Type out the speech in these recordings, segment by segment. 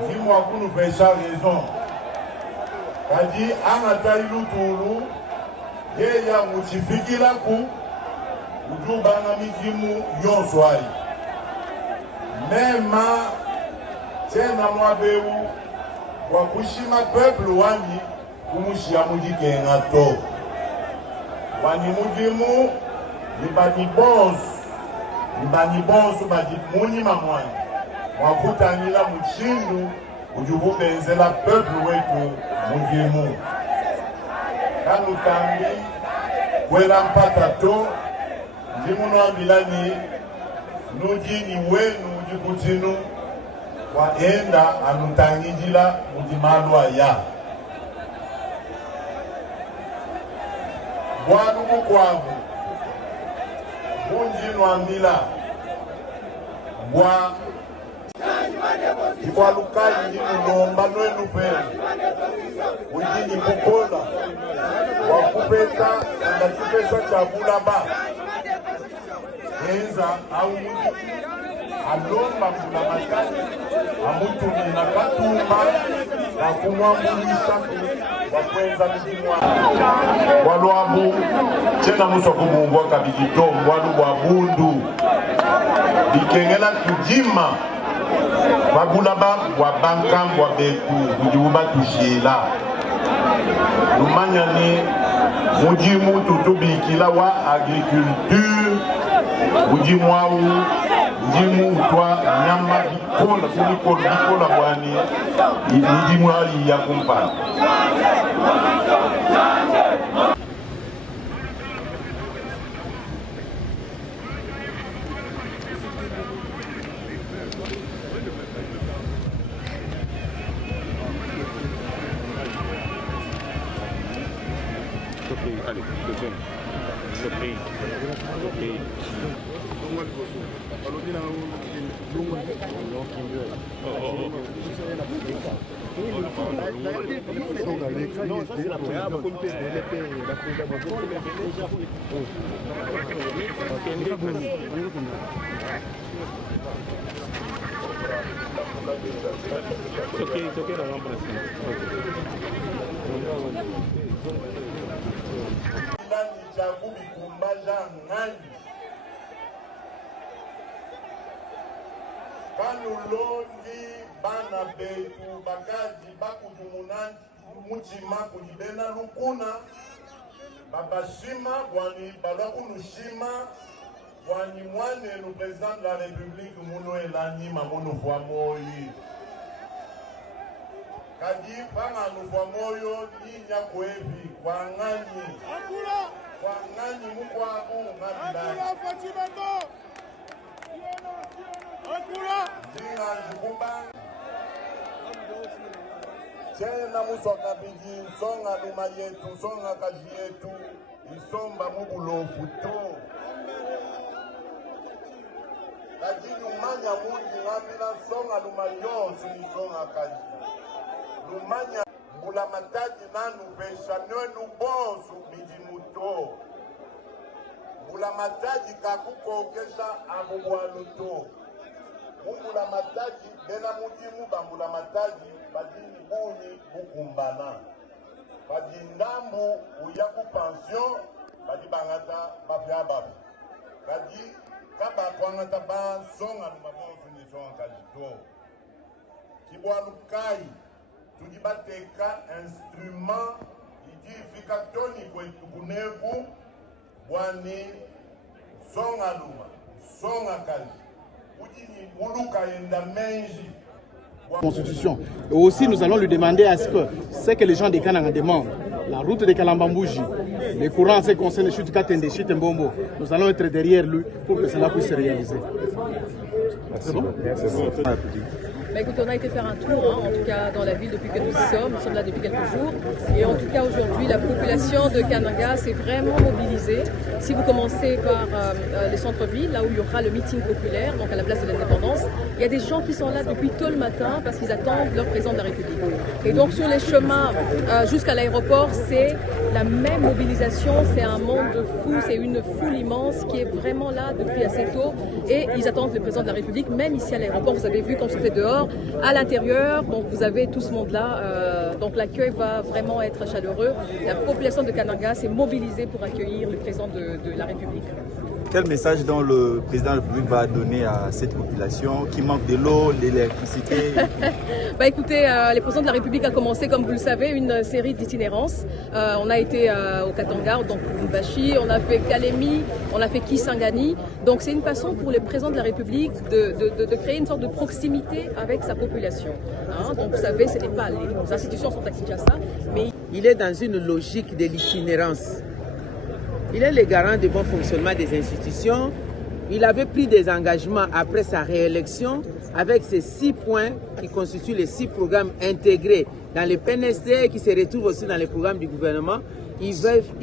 dis-moi pour nous faire ça raison. Kadi angata ilutulu ye ya mutifikila ku udubanga mijimu yonswai. Mema tena mwabeu wa kushima peuple wani kumushia mujikenga to. Wani mujimu nibani bonsu badi muni mamwani. Mwakutangila mchindu ujububenzela peuple wetu mujimu. Kanu tambi kwela mpata to ndimuno ambilani nujini wenu ujikutinu waenda anutangijila mujimalwa ya bwanu mukwavu bunjinu amila bwa Iwalukai ni mulomba nwenu peli ujini kukola wakupeta angachipesa chakula ba enza au muji alomba mula matani amutumina katumba wakumwamulisha wakwenza mjimwa waluabu chena muso kumungwa kabijitomu walu wabundu bikengela kujima Wabulaba wabankam wabeku ujibuba tushila lumanya ni mujimu tutubikila wa agriculture ujimu au ujimu utwa nyama bikola bwani ujimu ali ya kumpana Allez, deuxième. Surprise. Surprise. C'est ok, la rampe Kanulondi bana betu bakaji bakudumunani mutima kujibena lukuna babashima wani balakunushima wani mwane le président de la République muno elani mamono vwa moyi kadi panga nuvwa moyo ninya kwevi kwa ngani mukwabu ngabilani Jina jikubang Chena muswaka biji songa luma yetu songa kaji yetu isomba mubulofu to kaji lumanya muji ngambila songa luma yonsu nisonga kaji lumanya mbula mataji nanu pesha nwenu bonsu biji muto mbula mataji kakukokesha abubualuto Mungula mataji bena mujimu bambula mataji badini buni bukumbana badindambu uyaku pension badi bangata bafyaba badi kaba kwangata ba songa lumabonsu ni songa kajito kibwalukai tujibateka instrument idifikatoni kwetukuneku bwani songa luma songa kaji Constitution. Et aussi, nous allons lui demander à ce que c'est que les gens des Kananga demandent. La route de Kalambambouji, les courants en ce qui concerne les chutes Katende, chutes Mbombo, nous allons être derrière lui pour que cela puisse se réaliser. C'est bon? Bah écoute, on a été faire un tour, en tout cas dans la ville depuis que nous y sommes. Nous sommes là depuis quelques jours. Et en tout cas aujourd'hui, la population de Kananga s'est vraiment mobilisée. Si vous commencez par les centres-villes, là où il y aura le meeting populaire, donc à la place de l'Indépendance, il y a des gens qui sont là depuis tôt le matin parce qu'ils attendent leur président de la République. Et donc sur les chemins jusqu'à l'aéroport, c'est la même mobilisation, c'est un monde de fous, c'est une foule immense qui est vraiment là depuis assez tôt. Et ils attendent le président de la République, même ici à l'aéroport. Vous avez vu quand c'était dehors, Alors, à l'intérieur, donc, vous avez tout ce monde-là. Donc, l'accueil va vraiment être chaleureux. La population de Kananga s'est mobilisée pour accueillir le président de la République. Quel message donc le président de la République va donner à cette population qui manque de l'eau, de l'électricité? Écoutez, le président de la République a commencé, comme vous le savez, une série d'itinérances. On a été au Katanga, donc Lubumbashi, on a fait Kalemi, on a fait Kisangani. Donc c'est une façon pour le président de la République de créer une sorte de proximité avec sa population. Donc vous savez, ce n'est pas les institutions sont à Kinshasa, mais il est dans une logique de l'itinérance. Il est le garant du bon fonctionnement des institutions. Il avait pris des engagements après sa réélection avec ces 6 points qui constituent les 6 programmes intégrés dans le PNSD et qui se retrouvent aussi dans les programmes du gouvernement. Il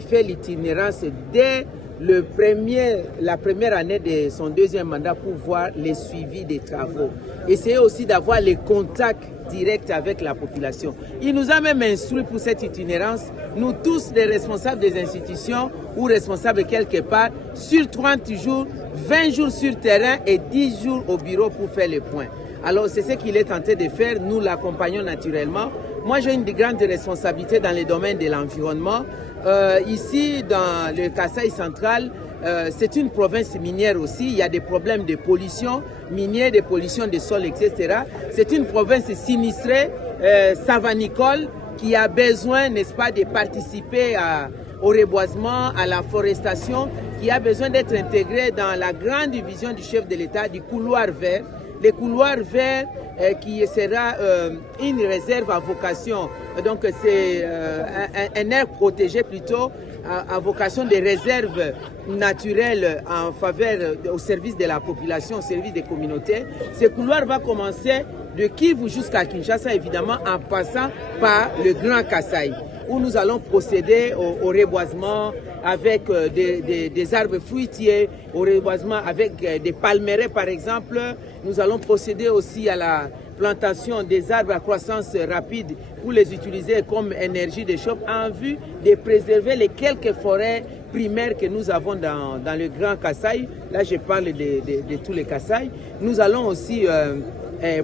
fait l'itinérance dès la première année de son 2e mandat pour voir les suivis des travaux. Essayer aussi d'avoir les contacts directs avec la population. Il nous a même instruit pour cette itinérance, nous tous les responsables des institutions ou responsables quelque part, sur 30 jours, 20 jours sur terrain et 10 jours au bureau pour faire les points. Alors c'est ce qu'il est tenté de faire, nous l'accompagnons naturellement. Moi j'ai une grande responsabilité dans le domaine de l'environnement. Ici dans le Kasaï central, c'est une province minière aussi, il y a des problèmes de pollution minière, de pollution des sols, etc. C'est une province sinistrée, savanicole, qui a besoin, n'est-ce pas, de participer au reboisement, à la forestation, qui a besoin d'être intégrée dans la grande vision du chef de l'État du couloir vert. Le couloir vert qui sera une réserve à vocation, donc c'est un aire protégé plutôt, à vocation de réserve naturelle en faveur, au service de la population, au service des communautés. Ce couloir va commencer de Kivu jusqu'à Kinshasa, évidemment, en passant par le Grand Kasaï, où nous allons procéder au reboisement avec des arbres fruitiers, au reboisement avec des palmeraies par exemple. Nous allons procéder aussi à la plantation des arbres à croissance rapide pour les utiliser comme énergie de chauffe en vue de préserver les quelques forêts primaires que nous avons dans le Grand Kasaï. Là, je parle de tous les Kasaï. Nous allons aussi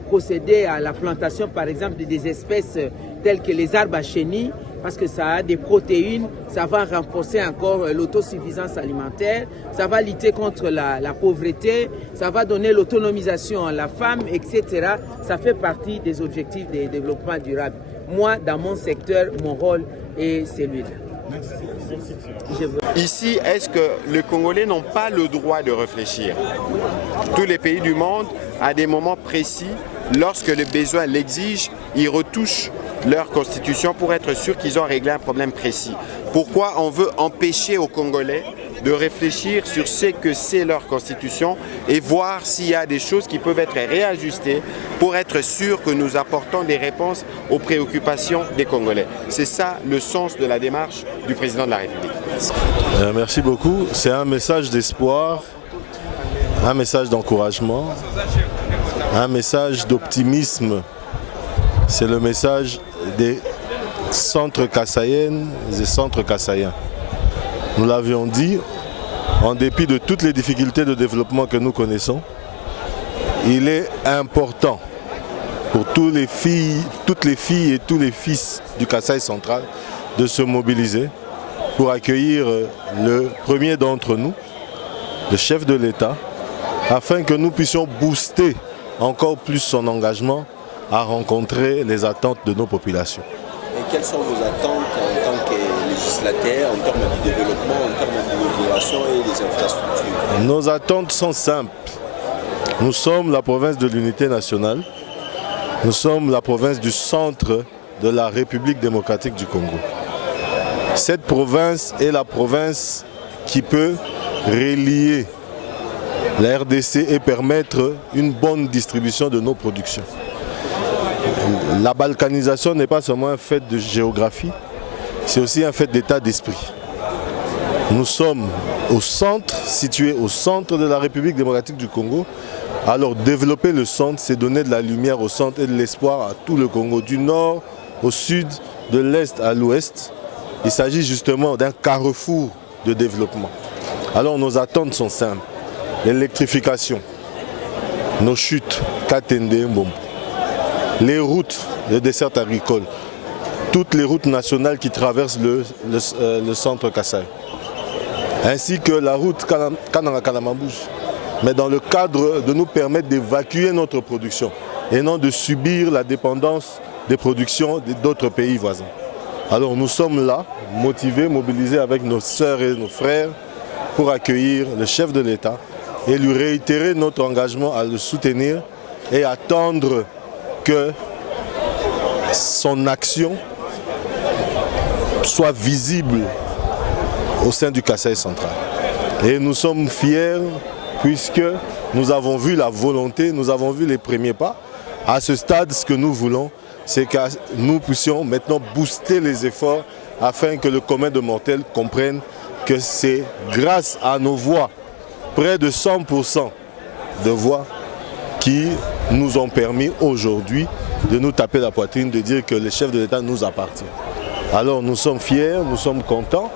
procéder à la plantation, par exemple, des espèces telles que les arbres à chenilles, parce que ça a des protéines, ça va renforcer encore l'autosuffisance alimentaire, ça va lutter contre la pauvreté, ça va donner l'autonomisation à la femme, etc. Ça fait partie des objectifs de développement durable. Moi, dans mon secteur, mon rôle est celui-là. Ici, est-ce que les Congolais n'ont pas le droit de réfléchir? Tous les pays du monde, à des moments précis, lorsque le besoin l'exige, ils retouchent leur constitution pour être sûr qu'ils ont réglé un problème précis. Pourquoi on veut empêcher aux Congolais de réfléchir sur ce que c'est leur constitution et voir s'il y a des choses qui peuvent être réajustées pour être sûr que nous apportons des réponses aux préoccupations des Congolais. C'est ça le sens de la démarche du président de la République. Merci beaucoup. C'est un message d'espoir, un message d'encouragement, un message d'optimisme. C'est le message des centres kassaïennes et centres kassaïens. Nous l'avions dit, en dépit de toutes les difficultés de développement que nous connaissons, il est important pour toutes les filles et tous les fils du Kasaï central de se mobiliser pour accueillir le premier d'entre nous, le chef de l'État, afin que nous puissions booster encore plus son engagement à rencontrer les attentes de nos populations. Et quelles sont vos attentes en tant que législateur, en termes de développement, en termes de migration et des infrastructures? Nos attentes sont simples. Nous sommes la province de l'unité nationale. Nous sommes la province du centre de la République démocratique du Congo. Cette province est la province qui peut relier la RDC et permettre une bonne distribution de nos productions. La balkanisation n'est pas seulement un fait de géographie, c'est aussi un fait d'état d'esprit. Nous sommes au centre, situés au centre de la République démocratique du Congo. Alors développer le centre, c'est donner de la lumière au centre et de l'espoir à tout le Congo, du nord au sud, de l'est à l'ouest. Il s'agit justement d'un carrefour de développement. Alors nos attentes sont simples. L'électrification, nos chutes, Katende, Mbombo. les routes, les dessertes agricoles, toutes les routes nationales qui traversent le centre Kassai, ainsi que la route Kananga-Kalamambouji, mais dans le cadre de nous permettre d'évacuer notre production et non de subir la dépendance des productions d'autres pays voisins. Alors nous sommes là, motivés, mobilisés avec nos sœurs et nos frères pour accueillir le chef de l'État et lui réitérer notre engagement à le soutenir et attendre que son action soit visible au sein du Kassai central. Et nous sommes fiers puisque nous avons vu la volonté, nous avons vu les premiers pas. À ce stade, ce que nous voulons, c'est que nous puissions maintenant booster les efforts afin que le commun de mortels comprenne que c'est grâce à nos voix, près de 100% de voix, qui nous ont permis aujourd'hui de nous taper la poitrine, de dire que le chef de l'État nous appartient. Alors nous sommes fiers, nous sommes contents